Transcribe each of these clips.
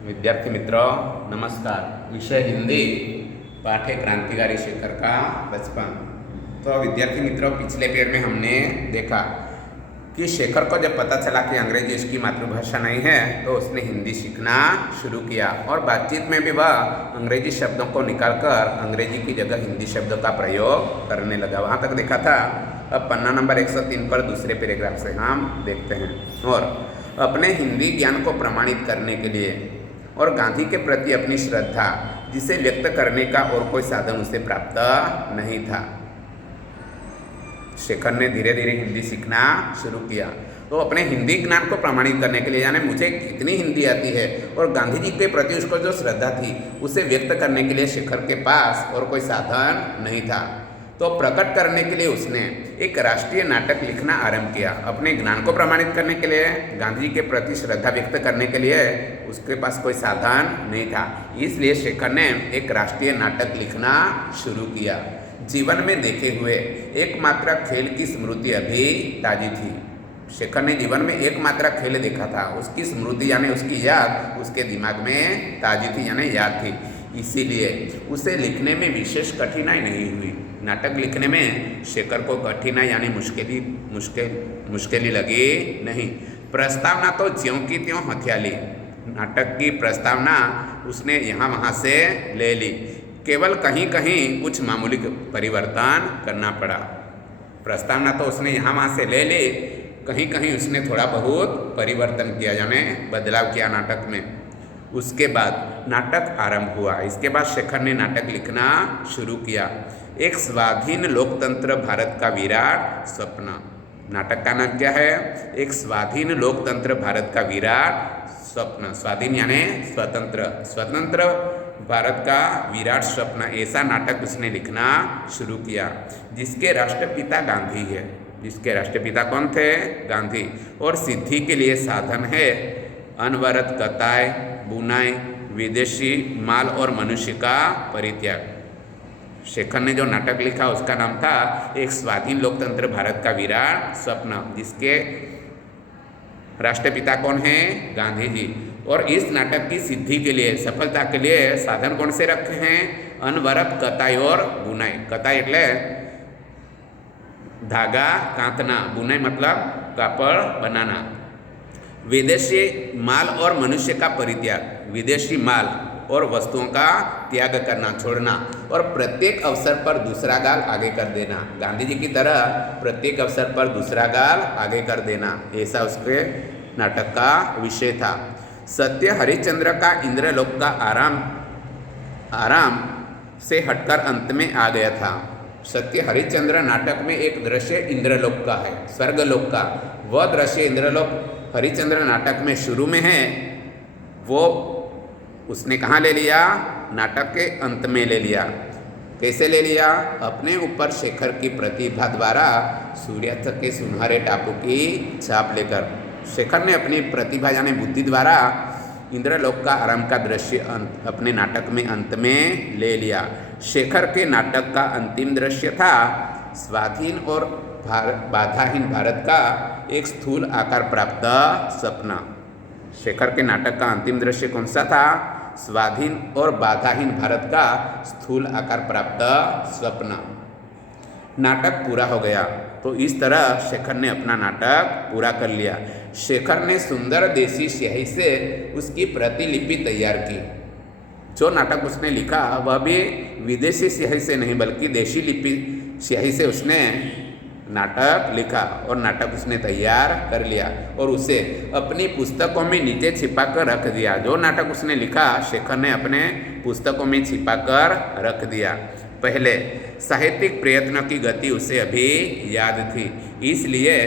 विद्यार्थी मित्रों नमस्कार। विषय हिंदी, पाठ है क्रांतिकारी शेखर का बचपन। तो विद्यार्थी मित्रों, पिछले पेड़ में हमने देखा कि शेखर को जब पता चला कि अंग्रेजी उसकी मातृभाषा नहीं है तो उसने हिंदी सीखना शुरू किया और बातचीत में भी वह अंग्रेजी शब्दों को निकालकर अंग्रेजी की जगह हिंदी शब्दों का प्रयोग करने लगा। वहाँ तक देखा था। अब पन्ना नंबर 103 पर दूसरे पैराग्राफ से हम देखते हैं। और अपने हिंदी ज्ञान को प्रमाणित करने के लिए और गांधी के प्रति अपनी श्रद्धा, जिसे व्यक्त करने का और कोई साधन उसे प्राप्त नहीं था, शेखर ने धीरे धीरे हिंदी सीखना शुरू किया। तो अपने हिंदी ज्ञान को प्रमाणित करने के लिए, यानी मुझे कितनी हिंदी आती है और गांधी जी के प्रति उसको जो श्रद्धा थी उसे व्यक्त करने के लिए शेखर के पास और कोई साधन नहीं था। तो प्रकट करने के लिए उसने एक राष्ट्रीय नाटक लिखना आरंभ किया। अपने ज्ञान को प्रमाणित करने के लिए, गांधी जी के प्रति श्रद्धा व्यक्त करने के लिए उसके पास कोई साधन नहीं था, इसलिए शेखर ने एक राष्ट्रीय नाटक लिखना शुरू किया। जीवन में देखे हुए एकमात्र खेल की स्मृति अभी ताजी थी। शेखर ने जीवन में एकमात्र खेल देखा था, उसकी स्मृति यानी उसकी याद उसके दिमाग में ताजी थी, यानी याद थी। इसीलिए उसे लिखने में विशेष कठिनाई नहीं हुई। नाटक लिखने में शेखर को कठिनाई यानी मुश्किल लगी नहीं। प्रस्तावना तो ज्यों की त्यों हथिया ली। नाटक की प्रस्तावना उसने यहाँ वहाँ से ले ली, केवल कहीं कहीं कुछ मामूली परिवर्तन करना पड़ा। प्रस्तावना तो उसने यहाँ वहाँ से ले ली, कहीं कहीं उसने थोड़ा बहुत परिवर्तन किया, यानी बदलाव किया नाटक में। उसके बाद नाटक आरंभ हुआ। इसके बाद शेखर ने नाटक लिखना शुरू किया। एक स्वाधीन लोकतंत्र भारत का विराट स्वप्न। नाटक का नाम क्या है? एक स्वाधीन लोकतंत्र भारत का विराट स्वप्न। स्वाधीन यानी स्वतंत्र भारत का विराट स्वप्न, ऐसा नाटक उसने लिखना शुरू किया, जिसके राष्ट्रपिता गांधी है। जिसके राष्ट्रपिता कौन थे? गांधी। और सिद्धि के लिए साधन है अनवरत कताई, बुनाई, विदेशी माल और मनुष्य का परित्याग। शेखर ने जो नाटक लिखा उसका नाम था एक स्वाधीन लोकतंत्र भारत का विराट स्वप्न, जिसके राष्ट्रपिता कौन है? गांधी जी। और इस नाटक की सिद्धि के लिए, सफलता के लिए साधन कौन से रखे हैं? अनवरत कताई और बुनाई। कताई એટલે धागा कांतना, बुनाई मतलब कापड़ बनाना। विदेशी माल और मनुष्य का परित्याग, विदेशी माल और वस्तुओं का त्याग करना, छोड़ना, और प्रत्येक अवसर पर दूसरा गाल आगे कर देना। गांधी जी की तरह प्रत्येक अवसर पर दूसरा गाल आगे कर देना, ऐसा उसके नाटक का विषय था। सत्य हरिश्चंद्र का इंद्रलोक का आराम से हटकर अंत में आ गया था। सत्य हरिश्चंद्र नाटक में एक दृश्य इंद्रलोक का है, स्वर्गलोक का। वह दृश्य इंद्रलोक हरिश्चंद्र नाटक में शुरू में है, वो उसने कहाँ ले लिया? नाटक के अंत में ले लिया। कैसे ले लिया? अपने ऊपर शेखर की प्रतिभा द्वारा सूर्यास्त के सुनहरे टापू की छाप लेकर। शेखर ने अपनी प्रतिभा यानी बुद्धि द्वारा इंद्रलोक का आरंभ का दृश्य अपने नाटक में अंत में ले लिया। शेखर के नाटक का अंतिम दृश्य था स्वाधीन और बाधाहीन भारत का एक स्थूल आकार प्राप्त सपना। शेखर के नाटक का अंतिम दृश्य कौन सा था? स्वाधीन और बाधाहीन भारत का स्थूल आकार प्राप्त स्वप्न। नाटक पूरा हो गया। तो इस तरह शेखर ने अपना नाटक पूरा कर लिया। शेखर ने सुंदर देसी स्याही से उसकी प्रतिलिपि तैयार की। जो नाटक उसने लिखा वह भी विदेशी स्याही से नहीं बल्कि देशी लिपि स्याही से उसने नाटक लिखा और नाटक उसने तैयार कर लिया और उसे अपनी पुस्तकों में नीचे छिपा कर रख दिया। जो नाटक उसने लिखा शेखर ने अपने पुस्तकों में छिपा कर रख दिया। पहले साहित्यिक प्रयत्न की गति उसे अभी याद थी, इसलिए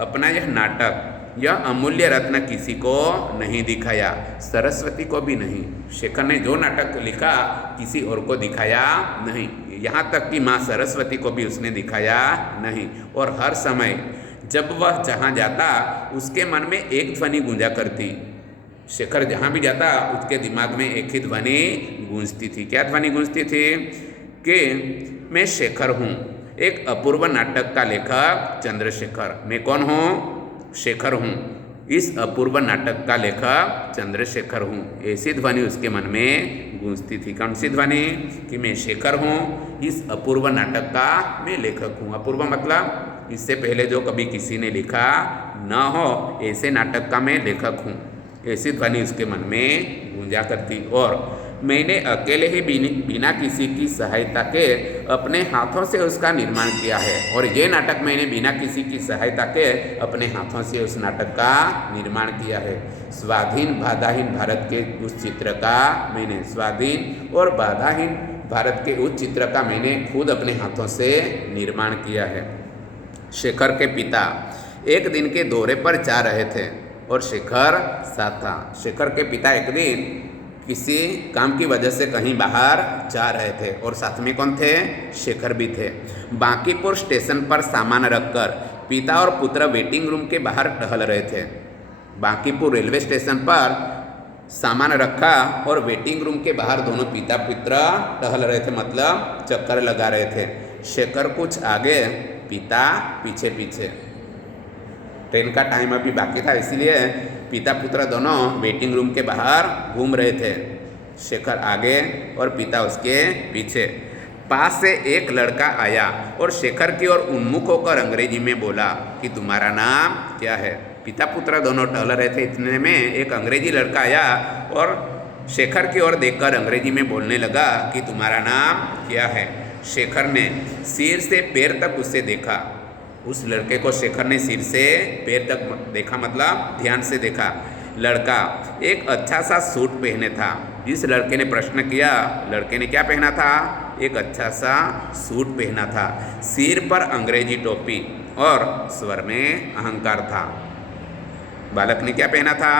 अपना यह नाटक, यह अमूल्य रत्न किसी को नहीं दिखाया, सरस्वती को भी नहीं। शेखर ने जो नाटक लिखा किसी और को दिखाया नहीं, यहाँ तक कि माँ सरस्वती को भी उसने दिखाया नहीं। और हर समय जब वह जहाँ जाता उसके मन में एक ध्वनि गूंजा करती। शेखर जहाँ भी जाता उसके दिमाग में एक ही ध्वनि गूंजती थी। क्या ध्वनि गूंजती थी? कि मैं शेखर हूँ, एक अपूर्व नाटक का लेखक चंद्रशेखर। मैं कौन हूँ? शेखर हूँ। इस अपूर्व नाटक का लेखक चंद्रशेखर हूँ। ऐसी ध्वनि उसके मन में गूंजती थी। कौन सी ध्वनि? कि मैं शेखर हूँ, इस अपूर्व नाटक का मैं लेखक हूँ। अपूर्व मतलब इससे पहले जो कभी किसी ने लिखा न हो, ऐसे नाटक का मैं लेखक हूँ। ऐसी ध्वनि उसके मन में गूंजा करती। और मैंने अकेले ही बिना किसी की सहायता के अपने हाथों से उसका निर्माण किया है। और ये नाटक मैंने बिना किसी की सहायता के अपने हाथों से उस नाटक का निर्माण किया है। स्वाधीन बाधाहीन भारत के उस चित्र का मैंने स्वाधीन और बाधाहीन भारत के उस चित्र का मैंने खुद अपने हाथों से निर्माण किया है। शेखर के पिता एक दिन के दौरे पर जा रहे थे और शेखर साथ था। शेखर के पिता एक दिन किसी काम की वजह से कहीं बाहर जा रहे थे और साथ में कौन थे? शेखर भी थे। बांकीपुर स्टेशन पर सामान रखकर पिता और पुत्र वेटिंग रूम के बाहर टहल रहे थे। बांकीपुर रेलवे स्टेशन पर सामान रखा और वेटिंग रूम के बाहर दोनों पिता पुत्र टहल रहे थे, मतलब चक्कर लगा रहे थे। शेखर कुछ आगे, पिता पीछे पीछे। ट्रेन का टाइम अभी बाकी था, इसलिए पिता पुत्र दोनों वेटिंग रूम के बाहर घूम रहे थे। शेखर आगे और पिता उसके पीछे। पास से एक लड़का आया और शेखर की ओर उन्मुख होकर अंग्रेजी में बोला कि तुम्हारा नाम क्या है? पिता पुत्र दोनों टहल रहे थे, इतने में एक अंग्रेजी लड़का आया और शेखर की ओर देखकर अंग्रेजी में बोलने लगा कि तुम्हारा नाम क्या है? शेखर ने सिर से पैर तक उसे देखा। उस लड़के को शेखर ने सिर से पैर तक देखा, मतलब ध्यान से देखा। लड़का एक अच्छा सा सूट पहने था। जिस लड़के ने प्रश्न किया, लड़के ने क्या पहना था? एक अच्छा सा सूट पहना था। सिर पर अंग्रेजी टोपी और स्वर में अहंकार था। बालक ने क्या पहना था?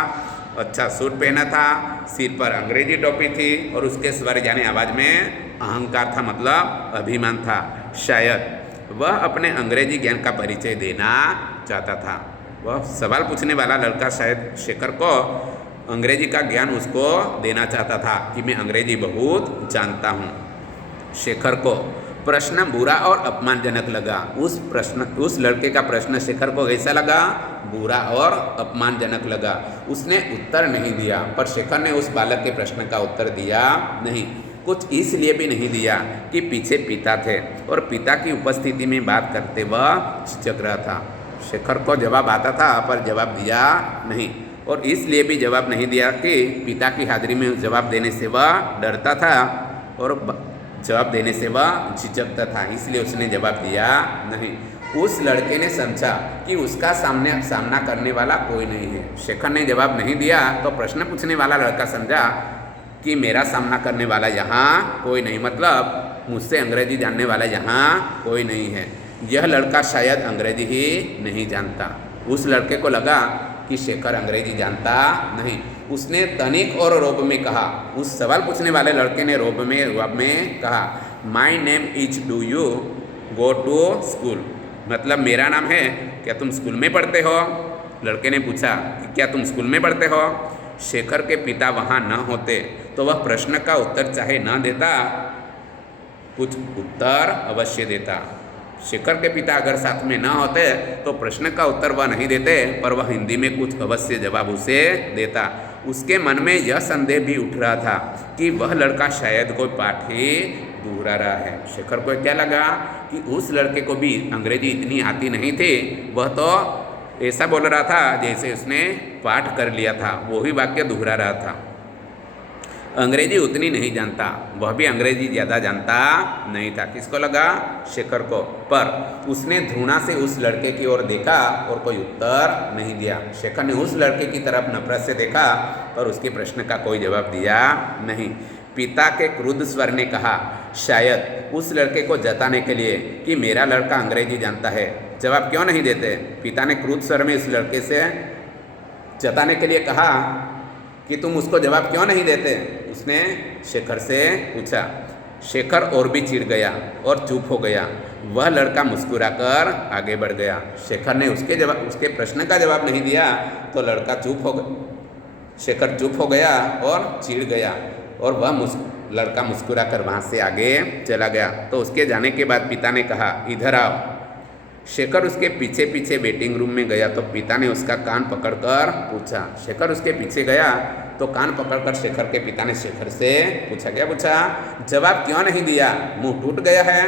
अच्छा सूट पहना था, सिर पर अंग्रेजी टोपी थी और उसके स्वर यानी आवाज़ में अहंकार था, मतलब अभिमान था। शायद वह अपने अंग्रेजी ज्ञान का परिचय देना चाहता था। वह सवाल पूछने वाला लड़का शायद शेखर को अंग्रेजी का ज्ञान उसको देना चाहता था कि मैं अंग्रेजी बहुत जानता हूँ। शेखर को प्रश्न बुरा और अपमानजनक लगा। उस लड़के का प्रश्न शेखर को कैसा लगा? बुरा और अपमानजनक लगा। उसने उत्तर नहीं दिया, पर शेखर ने उस बालक के प्रश्न का उत्तर दिया नहीं। कुछ इसलिए भी नहीं दिया कि पीछे पिता थे और पिता की उपस्थिति में बात करते वह झिझक रहा था। शेखर को जवाब आता था पर जवाब दिया नहीं, और इसलिए भी जवाब नहीं दिया कि पिता की हाजिरी में जवाब देने से वह डरता था और जवाब देने से वह झिझकता था, इसलिए उसने जवाब दिया नहीं। उस लड़के ने समझा कि उसका सामना करने वाला कोई नहीं है। शेखर ने जवाब नहीं दिया तो प्रश्न पूछने वाला लड़का समझा कि मेरा सामना करने वाला यहाँ कोई नहीं, मतलब मुझसे अंग्रेजी जानने वाला यहाँ कोई नहीं है। यह लड़का शायद अंग्रेजी ही नहीं जानता। उस लड़के को लगा कि शेखर अंग्रेजी जानता नहीं। उसने तनिक और रोब में कहा, उस सवाल पूछने वाले लड़के ने रोब में कहा, my name is, do you go to school? मतलब मेरा नाम है, क्या तुम स्कूल में पढ़ते हो? लड़के ने पूछा कि क्या तुम स्कूल में पढ़ते हो? शेखर के पिता वहाँ न होते तो वह प्रश्न का उत्तर चाहे न देता, कुछ उत्तर अवश्य देता। शेखर के पिता अगर साथ में न होते तो प्रश्न का उत्तर वह नहीं देते, पर वह हिंदी में कुछ अवश्य जवाब उसे देता। उसके मन में यह संदेह भी उठ रहा था कि वह लड़का शायद कोई पाठ ही दोहरा रहा है। शेखर को क्या लगा कि उस लड़के को भी अंग्रेजी इतनी आती नहीं थी, वह तो ऐसा बोल रहा था जैसे उसने पाठ कर लिया था, वो ही वाक्य दोहरा रहा था। अंग्रेजी उतनी नहीं जानता, वह भी अंग्रेजी ज़्यादा जानता नहीं था। किसको लगा? शेखर को। पर उसने घृणा से उस लड़के की ओर देखा और कोई उत्तर नहीं दिया। शेखर ने उस लड़के की तरफ नफरत से देखा पर उसके प्रश्न का कोई जवाब दिया नहीं। पिता के क्रुद्ध स्वर ने कहा, शायद उस लड़के को जताने के लिए कि मेरा लड़का अंग्रेजी जानता है। जवाब क्यों नहीं देते? पिता ने क्रुद्ध स्वर में इस लड़के से जताने के लिए कहा कि तुम उसको जवाब क्यों नहीं देते? उसने शेखर से पूछा। शेखर और भी चिढ़ गया और चुप हो गया। वह लड़का मुस्कुराकर आगे बढ़ गया। शेखर ने उसके प्रश्न का जवाब नहीं दिया तो शेखर चुप हो गया और चिढ़ गया और वह लड़का मुस्कुराकर वहाँ से आगे चला गया। तो उसके जाने के बाद पिता ने कहा, इधर आओ। शेखर उसके पीछे पीछे वेटिंग रूम में गया तो पिता ने उसका कान पकड़कर पूछा। शेखर उसके पीछे गया तो कान पकड़कर शेखर के पिता ने शेखर से पूछा, क्या पूछा? जवाब क्यों नहीं दिया? मुंह टूट गया है?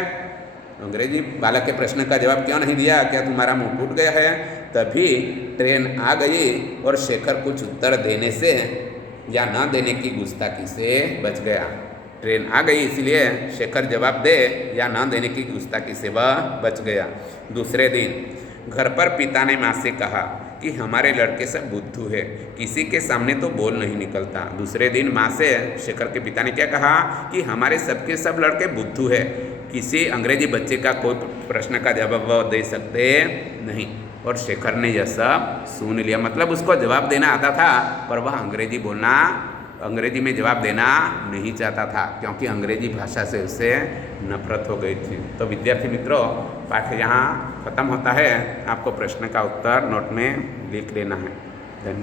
अंग्रेजी बालक के प्रश्न का जवाब क्यों नहीं दिया? क्या तुम्हारा मुंह टूट गया है? तभी ट्रेन आ गई और शेखर कुछ उत्तर देने से या न देने की गुस्ताखी से बच गया। ट्रेन आ गई इसलिए शेखर जवाब दे या न देने की गुस्ताखी से वह बच गया। दूसरे दिन घर पर पिता ने माँ से कहा कि हमारे लड़के सब बुद्धू है, किसी के सामने तो बोल नहीं निकलता। दूसरे दिन माँ से शेखर के पिता ने क्या कहा कि हमारे सबके सब लड़के बुद्धू है, किसी अंग्रेजी बच्चे का कोई प्रश्न का जवाब वह दे सकते नहीं। और शेखर ने यह सब सुन लिया, मतलब उसको जवाब देना आता था पर वह अंग्रेजी में जवाब देना नहीं चाहता था, क्योंकि अंग्रेजी भाषा से उसे नफरत हो गई थी। तो विद्यार्थी मित्रों, पाठ यहाँ खत्म होता है। आपको प्रश्न का उत्तर नोट में लिख लेना है। धन्यवाद।